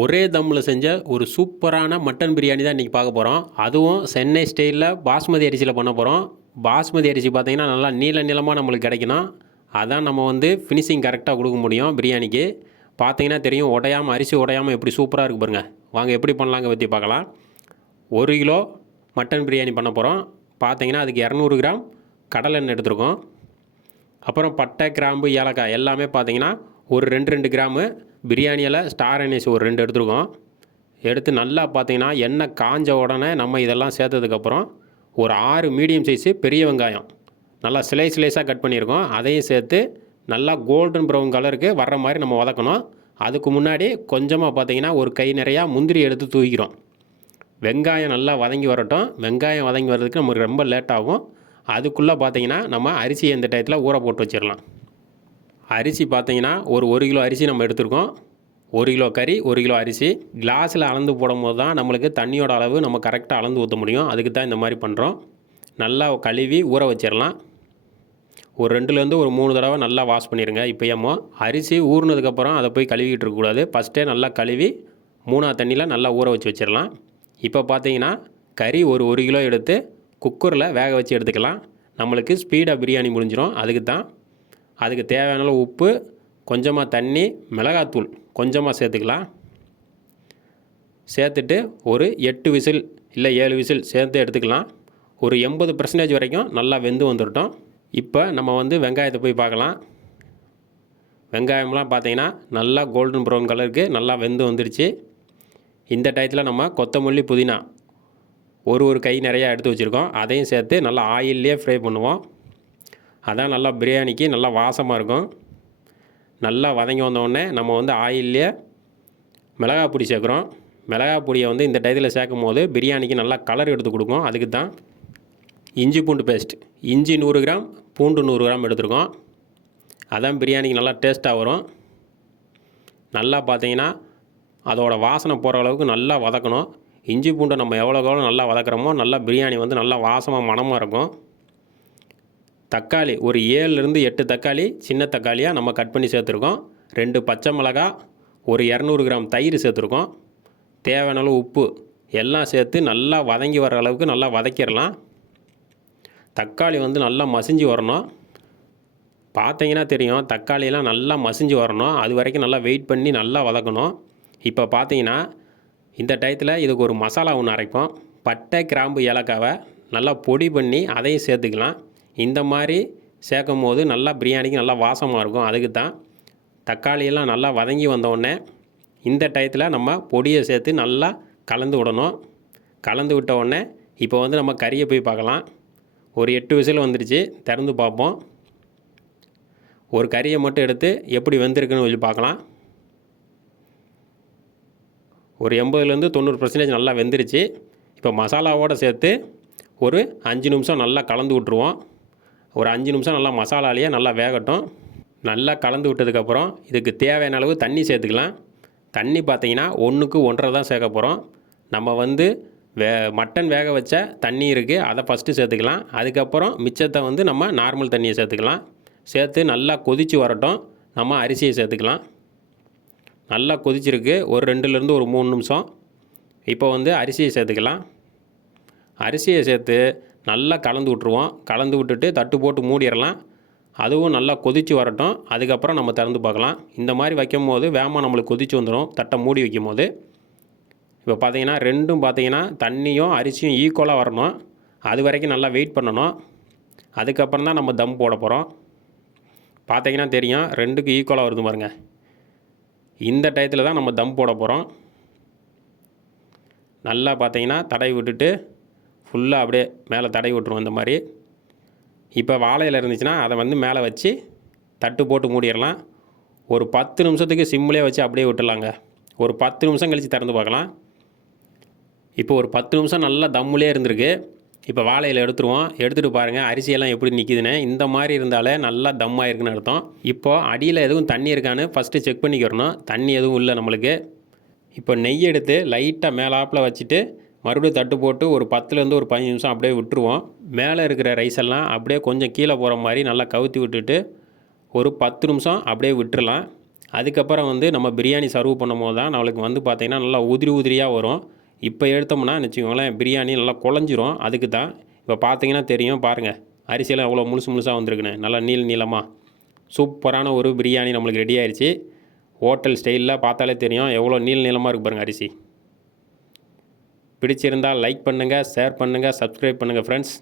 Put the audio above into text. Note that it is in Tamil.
ஒரே தம்மில் செஞ்ச ஒரு சூப்பரான மட்டன் பிரியாணி தான் இன்றைக்கி பார்க்க போகிறோம். அதுவும் சென்னை ஸ்டைலில் பாஸ்மதி அரிசியில் பண்ண போகிறோம். பாஸ்மதி அரிசி பார்த்திங்கன்னா நல்லா நீளமாக நம்மளுக்கு கிடைக்கணும். அதான் நம்ம ஃபினிஷிங் கரெக்டாக கொடுக்க முடியும் பிரியாணிக்கு. பார்த்திங்கன்னா தெரியும், உடையாமல் அரிசி உடையாமல் எப்படி சூப்பராக இருக்குது பாருங்கள். வாங்க எப்படி பண்ணலாங்க பற்றி பார்க்கலாம். 1 கிலோ மட்டன் பிரியாணி பண்ண போகிறோம். பார்த்திங்கன்னா அதுக்கு 200 கிராம் கடலை எண்ணெய் எடுத்துருக்கோம். அப்புறம் பட்டை, கிராம்பு, ஏலக்காய் எல்லாமே பார்த்திங்கன்னா ஒரு 2 கிராமு. பிரியாணியில் ஸ்டார் அனீஸ் ஒரு 2 எடுத்துருக்கோம். எடுத்து நல்லா பார்த்திங்கன்னா எண்ணெய் காஞ்ச உடனே நம்ம இதெல்லாம் சேர்த்ததுக்கப்புறம் ஒரு 6 மீடியம் சைஸு பெரிய வெங்காயம் நல்லா ஸ்லைஸாக கட் பண்ணியிருக்கோம். அதையும் சேர்த்து நல்லா கோல்டன் ப்ரௌன் கலருக்கு வர்ற மாதிரி நம்ம வதக்கணும். அதுக்கு முன்னாடி கொஞ்சமாக பார்த்திங்கன்னா ஒரு கை நிறையா முந்திரி எடுத்து தூக்கிக்கிறோம். வெங்காயம் நல்லா வதங்கி வரட்டும். வெங்காயம் வதங்கி வர்றதுக்கு நமக்கு ரொம்ப லேட் ஆகும். அதுக்குள்ளே பார்த்திங்கன்னா நம்ம அரிசி இந்த டயத்தில் ஊற போட்டு வச்சிடலாம். அரிசி பார்த்திங்கன்னா ஒரு 1 கிலோ அரிசி நம்ம எடுத்துருக்கோம். 1 கிலோ கறி, 1 கிலோ அரிசி. கிளாஸில் அளந்து போடும்போது தான் நம்மளுக்கு தண்ணியோட அளவு நம்ம கரெக்டாக அளந்து ஊற்ற முடியும். அதுக்கு தான் இந்த மாதிரி பண்ணுறோம். நல்லா கழுவி ஊற வச்சிடலாம். ஒரு 2லேருந்து ஒரு 3 தடவை நல்லா வாஷ் பண்ணிடுங்க. இப்போயமோ அரிசி ஊறினதுக்கப்புறம் அதை போய் கழுவிக்கிட்டு இருக்கக்கூடாது. ஃபஸ்ட்டே நல்லா கழுவி 3ஆவது தண்ணியில் நல்லா ஊற வச்சு வச்சிடலாம். இப்போ பார்த்திங்கன்னா கறி ஒரு 1 கிலோ எடுத்து குக்கரில் வேக வச்சு எடுத்துக்கலாம். நம்மளுக்கு ஸ்பீடாக பிரியாணி முடிஞ்சிடும். அதுக்கு தேவையான உப்பு, கொஞ்சமாக தண்ணி, மிளகாத்தூள் கொஞ்சமாக சேர்த்துக்கலாம். சேர்த்துட்டு ஒரு 8 விசில் இல்லை 7 விசில் சேர்த்து எடுத்துக்கலாம். ஒரு 80% வரைக்கும் நல்லா வெந்து வந்துட்டோம். இப்போ நம்ம வெங்காயத்தை போய் பார்க்கலாம். வெங்காயம்லாம் பார்த்திங்கன்னா நல்லா கோல்டன் ப்ரௌன் கலருக்கு நல்லா வெந்து வந்துடுச்சு. இந்த டயத்தில் நம்ம கொத்தமல்லி, புதினா ஒரு கை நிறையா எடுத்து வச்சுருக்கோம். அதையும் சேர்த்து நல்லா ஆயில்லையே ஃப்ரை பண்ணுவோம். அதான் நல்லா பிரியாணிக்கு நல்லா வாசமாக இருக்கும். நல்லா வதங்கி வந்தோடனே நம்ம ஆயில்லையே மிளகாய் பொடி சேர்க்குறோம். மிளகாய் பொடியை இந்த டயத்தில் சேர்க்கும் போது பிரியாணிக்கு நல்லா கலர் எடுத்து கொடுக்கும். அதுக்கு தான் இஞ்சி பூண்டு பேஸ்ட். இஞ்சி 100 கிராம், பூண்டு 100 கிராம் எடுத்துருக்கோம். அதான் பிரியாணிக்கு நல்லா டேஸ்ட்டாக வரும். நல்லா பார்த்திங்கன்னா அதோட வாசனை போகிற அளவுக்கு நல்லா வதக்கணும். இஞ்சி பூண்டை நம்ம எவ்வளோ நல்லா வதக்குறோமோ நல்லா பிரியாணி நல்லா வாசமாக மணமாக இருக்கும். தக்காளி ஒரு 7லேருந்து 8 தக்காளி சின்ன தக்காளியாக நம்ம கட் பண்ணி சேர்த்துருக்கோம். 2 பச்சை மிளகா, ஒரு 200 கிராம் தயிர் சேர்த்துருக்கோம். தேவையான அளவு உப்பு எல்லாம் சேர்த்து நல்லா வதங்கி வர அளவுக்கு நல்லா வதக்கிடலாம். தக்காளி நல்லா மசிஞ்சு வரணும். பார்த்தீங்கன்னா தெரியும், தக்காளியெல்லாம் நல்லா மசிஞ்சு வரணும். அது வரைக்கும் நல்லா வெயிட் பண்ணி நல்லா வதக்கணும். இப்போ பார்த்தீங்கன்னா இந்த டயத்தில் இதுக்கு ஒரு மசாலா ஒன்று அரைப்போம். பட்டை, கிராம்பு, ஏலக்காவை நல்லா பொடி பண்ணி அதையும் சேர்த்துக்கலாம். இந்த மாதிரி சேர்க்கும் போது நல்லா பிரியாணிக்கு நல்லா வாசமாக இருக்கும். அதுக்கு தான் தக்காளியெல்லாம் நல்லா வதங்கி வந்தோடனே இந்த டயத்தில் நம்ம பொடியை சேர்த்து நல்லா கலந்து விடணும். கலந்து விட்ட உடனே இப்போ நம்ம கறியை போய் பார்க்கலாம். ஒரு 8 விசில் வந்துடுச்சு. திறந்து பார்ப்போம். ஒரு கறியை மட்டும் எடுத்து எப்படி வெந்திருக்குன்னு சொல்லி பார்க்கலாம். ஒரு 80லேருந்து 90% நல்லா வெந்துருச்சு. இப்போ மசாலாவோடு சேர்த்து ஒரு 5 நிமிஷம் நல்லா கலந்து விட்ருவோம். ஒரு 5 நிமிஷம் நல்லா மசாலாலேயே நல்லா வேகட்டும். நல்லா கலந்து விட்டதுக்கப்புறம் இதுக்கு தேவையான அளவு தண்ணி சேர்த்துக்கலாம். தண்ணி பார்த்திங்கன்னா 1க்கு 1.5 தான் சேர்க்க போகிறோம். நம்ம மட்டன் வேக வச்ச தண்ணி இருக்குது, அதை ஃபஸ்ட்டு சேர்த்துக்கலாம். அதுக்கப்புறம் மிச்சத்தை நம்ம நார்மல் தண்ணியை சேர்த்துக்கலாம். சேர்த்து நல்லா கொதித்து வரட்டும். நம்ம அரிசியை சேர்த்துக்கலாம். நல்லா கொதிச்சிருக்கு. ஒரு 2லேருந்து ஒரு 3 நிமிஷம். இப்போ அரிசியை சேர்த்துக்கலாம். அரிசியை சேர்த்து நல்லா கலந்து விட்ருவோம். கலந்து விட்டுட்டு தட்டு போட்டு மூடிடலாம். அதுவும் நல்லா கொதித்து வரட்டும். அதுக்கப்புறம் நம்ம திறந்து பார்க்கலாம். இந்த மாதிரி வைக்கும் போது வேகமாக நம்மளுக்கு கொதித்து வந்துடும் தட்டை மூடி வைக்கும் போது. இப்போ பார்த்திங்கன்னா ரெண்டும் பார்த்திங்கன்னா தண்ணியும் அரிசியும் ஈக்குவலாக வரணும். அது வரைக்கும் நல்லா வெயிட் பண்ணணும். அதுக்கப்புறம் தான் நம்ம தம் போட போகிறோம். பார்த்திங்கன்னா தெரியும், 2க்கு ஈக்குவலாக வருது பாருங்கள். இந்த டயத்தில் தான் நம்ம தம் போட போகிறோம். நல்லா பார்த்திங்கன்னா தடவி விட்டுட்டு ஃபுல்லாக அப்படியே மேலே தடவி விட்டுருவோம் இந்த மாதிரி. இப்போ வாழையில் இருந்துச்சுன்னா அதை மேலே வச்சு தட்டு போட்டு மூடிடலாம். ஒரு 10 நிமிஷத்துக்கு சிம்மிலே வச்சு அப்படியே விட்டுலாங்க. ஒரு 10 நிமிஷம் கழித்து திறந்து பார்க்கலாம். இப்போ ஒரு 10 நிமிஷம் நல்லா தம்முலே இருந்திருக்கு. இப்போ வாழையில் எடுத்துருவோம். எடுத்துகிட்டு பாருங்கள் அரிசியெல்லாம் எப்படி நிற்கிதுன்னு. இந்த மாதிரி இருந்தாலே நல்லா தம்மாக இருக்குன்னு அர்த்தம். இப்போது அடியில் எதுவும் தண்ணி இருக்கான்னு ஃபஸ்ட்டு செக் பண்ணிக்கிறணும். தண்ணி எதுவும் இல்லை நம்மளுக்கு. இப்போ நெய் எடுத்து லைட்டாக மேலாப்பில் வச்சுட்டு மறுபடியும் தட்டு போட்டு ஒரு 10லேருந்து ஒரு 15 நிமிஷம் அப்படியே விட்டுருவோம். மேலே இருக்கிற ரைஸ் எல்லாம் அப்படியே கொஞ்சம் கீழே போகிற மாதிரி நல்லா கவுத்தி விட்டுட்டு ஒரு 10 நிமிஷம் அப்படியே விட்டுறலாம். அதுக்கப்புறம் வந்து நம்ம பிரியாணி சர்வ் பண்ணும்போது தான் நம்மளுக்கு வந்து பார்த்திங்கன்னா நல்லா உதிரி உதிரியாக வரும். இப்போ எடுத்தோம்னா வச்சுக்கோங்களேன் பிரியாணி நல்லா குழஞ்சிரும். அதுக்கு தான் இப்போ பார்த்தீங்கன்னா தெரியும் பாருங்கள், அரிசியெல்லாம் எவ்வளோ முழுசு முழுசாக வந்திருக்குன்னு, நல்லா நீளமாக. சூப்பரான ஒரு பிரியாணி நம்மளுக்கு ரெடி ஆயிடுச்சு. ஹோட்டல் ஸ்டைலில் பார்த்தாலே தெரியும் எவ்வளோ நீளமாக இருக்குது பாருங்கள் அரிசி. பிடிச்சிருந்தால் லைக் பண்ணுங்கள், ஷேர் பண்ணுங்கள், சப்ஸ்கிரைப் பண்ணுங்கள் ஃப்ரெண்ட்ஸ்.